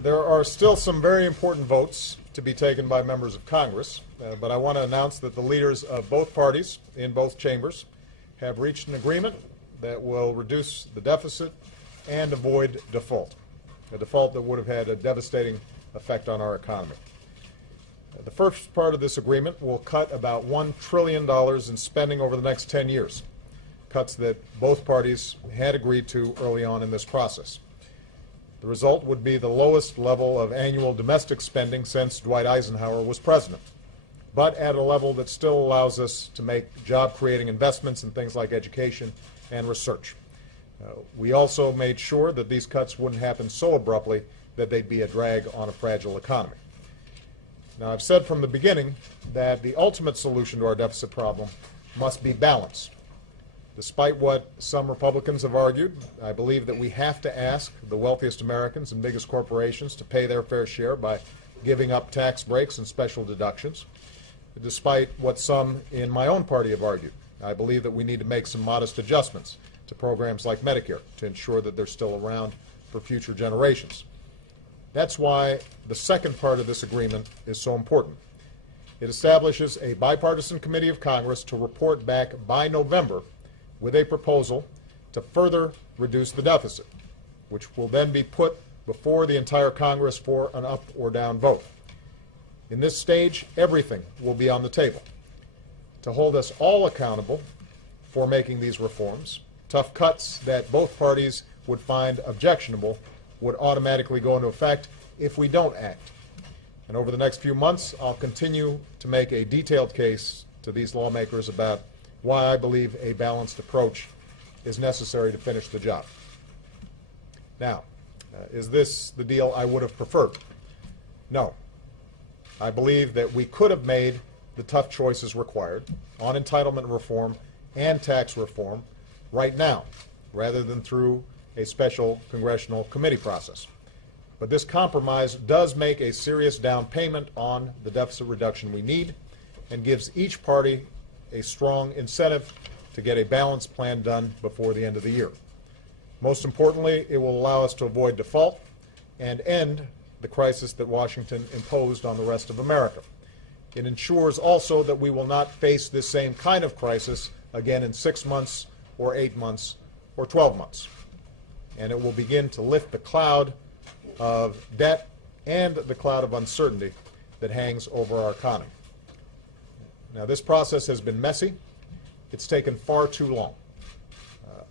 There are still some very important votes to be taken by members of Congress, but I want to announce that the leaders of both parties in both chambers have reached an agreement that will reduce the deficit and avoid default, a default that would have had a devastating effect on our economy. The first part of this agreement will cut about $1 trillion in spending over the next 10 years, cuts that both parties had agreed to early on in this process. The result would be the lowest level of annual domestic spending since Dwight Eisenhower was president, but at a level that still allows us to make job-creating investments in things like education and research. We also made sure that these cuts wouldn't happen so abruptly that they'd be a drag on a fragile economy. Now, I've said from the beginning that the ultimate solution to our deficit problem must be balance. Despite what some Republicans have argued, I believe that we have to ask the wealthiest Americans and biggest corporations to pay their fair share by giving up tax breaks and special deductions. Despite what some in my own party have argued, I believe that we need to make some modest adjustments to programs like Medicare to ensure that they're still around for future generations. That's why the second part of this agreement is so important. It establishes a bipartisan committee of Congress to report back by November with a proposal to further reduce the deficit, which will then be put before the entire Congress for an up or down vote. In this stage, everything will be on the table. To hold us all accountable for making these reforms, tough cuts that both parties would find objectionable would automatically go into effect if we don't act. And over the next few months, I'll continue to make a detailed case to these lawmakers about why I believe a balanced approach is necessary to finish the job. Now, is this the deal I would have preferred? No. I believe that we could have made the tough choices required on entitlement reform and tax reform right now, rather than through a special congressional committee process. But this compromise does make a serious down payment on the deficit reduction we need and gives each party a strong incentive to get a balanced plan done before the end of the year. Most importantly, it will allow us to avoid default and end the crisis that Washington imposed on the rest of America. It ensures also that we will not face this same kind of crisis again in 6 months or 8 months or 12 months. And it will begin to lift the cloud of debt and the cloud of uncertainty that hangs over our economy. Now, this process has been messy. It's taken far too long.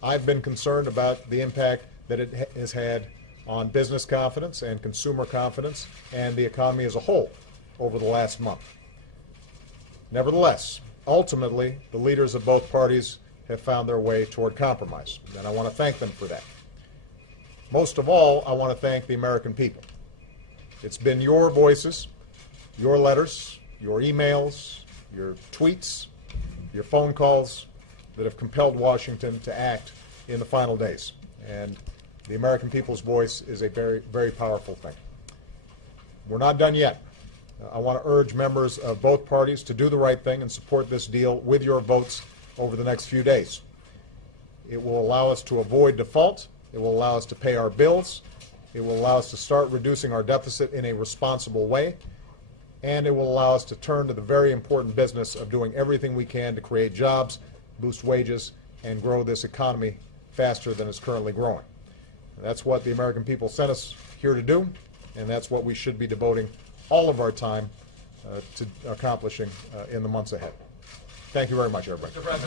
I've been concerned about the impact that it has had on business confidence and consumer confidence and the economy as a whole over the last month. Nevertheless, ultimately, the leaders of both parties have found their way toward compromise, and I want to thank them for that. Most of all, I want to thank the American people. It's been your voices, your letters, your emails, your tweets, your phone calls that have compelled Washington to act in the final days. And the American people's voice is a very, very powerful thing. We're not done yet. I want to urge members of both parties to do the right thing and support this deal with your votes over the next few days. It will allow us to avoid default. It will allow us to pay our bills. It will allow us to start reducing our deficit in a responsible way. And it will allow us to turn to the very important business of doing everything we can to create jobs, boost wages, and grow this economy faster than it's currently growing. That's what the American people sent us here to do, and that's what we should be devoting all of our time to accomplishing in the months ahead. Thank you very much, everybody.